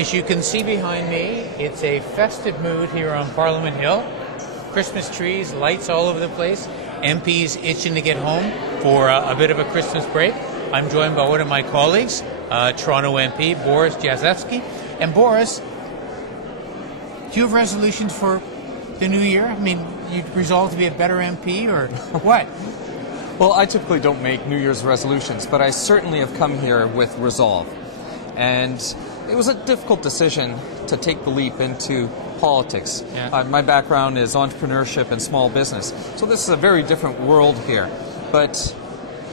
as you can see behind me, it's a festive mood here on Parliament Hill. Christmas trees, lights all over the place. MPs itching to get home for a bit of a Christmas break. I'm joined by one of my colleagues, Toronto MP, Borys Wrzesnewskyj. And Borys, do you have resolutions for the new year? I mean, you resolve to be a better MP or what? Well, I typically don't make New Year's resolutions, but I certainly have come here with resolve. And it was a difficult decision to take the leap into politics. Yeah. My background is entrepreneurship and small business, so this is a very different world here. But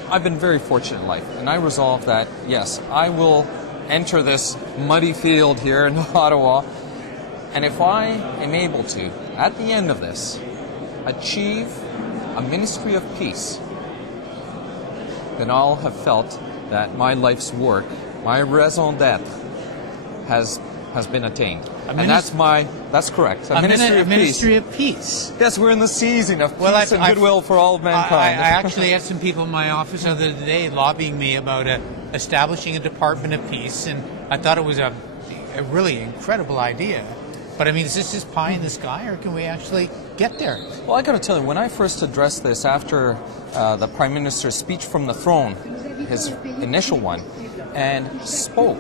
I've been very fortunate in life, and I resolved that, yes, I will enter this muddy field here in Ottawa, and if I am able to, at the end of this, achieve a ministry of peace, then I'll have felt that my life's work, my raison d'etre, has been attained. And that's correct. A ministry of peace. Yes, we're in the season of peace and goodwill for all of mankind. I actually had some people in my office the other day lobbying me about establishing a Department of Peace, and I thought it was a really incredible idea. But I mean, is this just pie in the sky, or can we actually get there? Well, I got to tell you, when I first addressed this after the Prime Minister's speech from the throne, his initial one, and spoke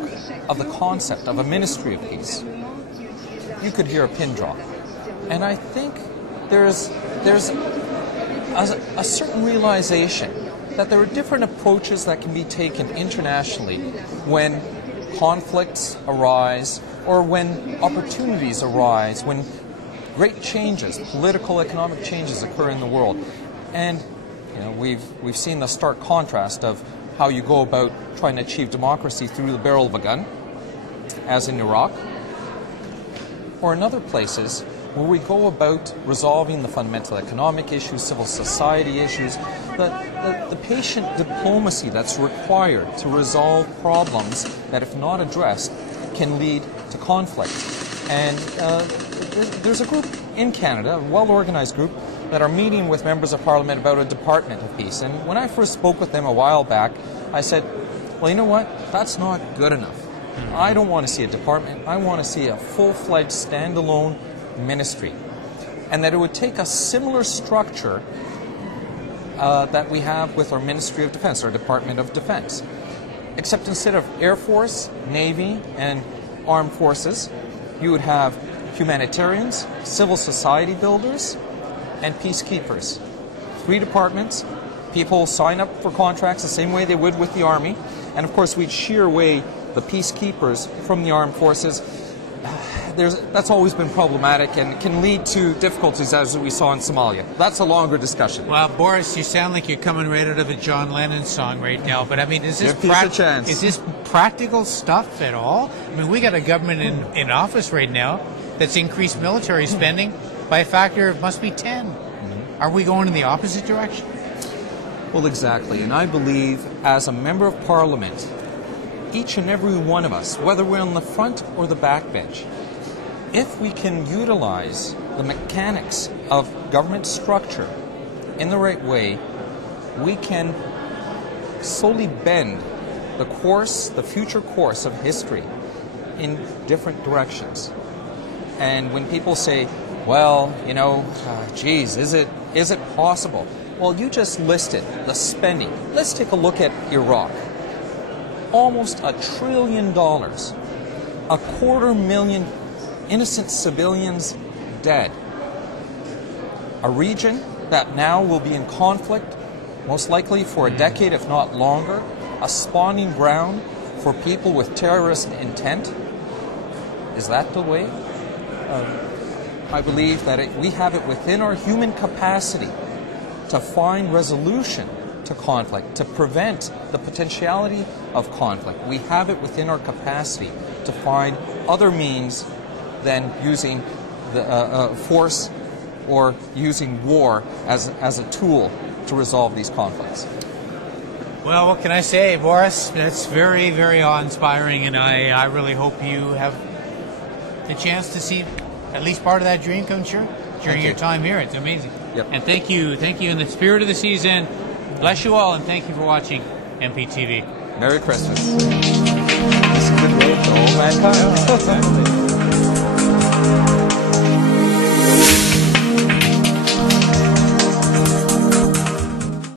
of the concept of a ministry of peace, you could hear a pin drop. And I think there's a certain realization that there are different approaches that can be taken internationally when conflicts arise or when opportunities arise, when great changes, political, economic changes occur in the world. And we've seen the stark contrast of how you go about trying to achieve democracy through the barrel of a gun, as in Iraq, or in other places where we go about resolving the fundamental economic issues, civil society issues, the patient diplomacy that's required to resolve problems that, if not addressed, can lead to conflict. And there's a group in Canada, a well-organized group, that are meeting with members of Parliament about a Department of Peace. And when I first spoke with them a while back, I said, well, you know what? That's not good enough. I don't want to see a department. I want to see a full-fledged, standalone ministry. And that it would take a similar structure that we have with our Ministry of Defense, our Department of Defense. Except instead of Air Force, Navy, and Armed Forces, you would have humanitarians, civil society builders, and peacekeepers. 3 departments. People sign up for contracts the same way they would with the Army. And of course, we'd shear away the peacekeepers from the armed forces. That's always been problematic and can lead to difficulties, as we saw in Somalia. That's a longer discussion. Well, Borys, you sound like you're coming right out of a John Lennon song right now. But I mean, is this practical stuff at all? I mean, we got a government in office right now that's increased military spending by a factor of must be 10. Are we going in the opposite direction? Well, exactly. And I believe, as a member of Parliament, each and every one of us, whether we're on the front or the back bench, if we can utilize the mechanics of government structure in the right way, we can slowly bend the future course of history in different directions. And when people say, well, geez, is it possible? Well, you just listed the spending. Let's take a look at Iraq. Almost $1 trillion. 250,000 innocent civilians dead. A region that now will be in conflict, most likely for a decade, if not longer. A spawning ground for people with terrorist intent. Is that the way? I believe that we have it within our human capacity to find resolution to conflict, to prevent the potentiality of conflict. We have it within our capacity to find other means than using the force or using war as a tool to resolve these conflicts. Well, what can I say, Borys? That's very, very awe-inspiring, and I really hope you have the chance to see at least part of that dream come true during your time here. It's amazing. Yep. And thank you in the spirit of the season. Bless you all, and thank you for watching MPtv. Merry Christmas. It's a good way to all mankind. Exactly.